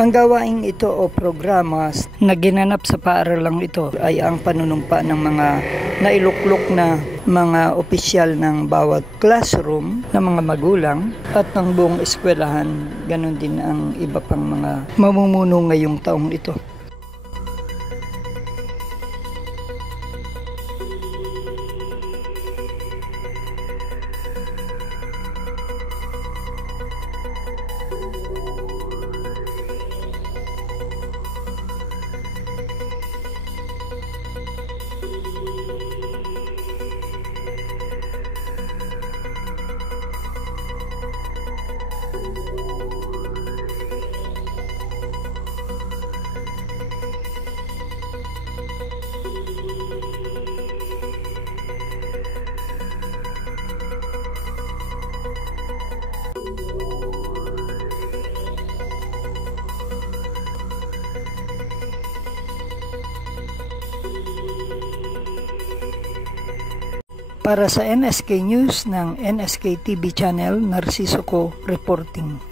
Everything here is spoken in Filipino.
Ang gawaing ito o programa na ginanap sa paaralang ito ay ang panunumpa ng mga nailuklok na mga opisyal ng bawat classroom, ng mga magulang at ng buong eskwelahan. Ganon din ang iba pang mga mamumuno ngayong taong ito. Para sa NSK News ng NSK TV Channel, Narciso Co reporting.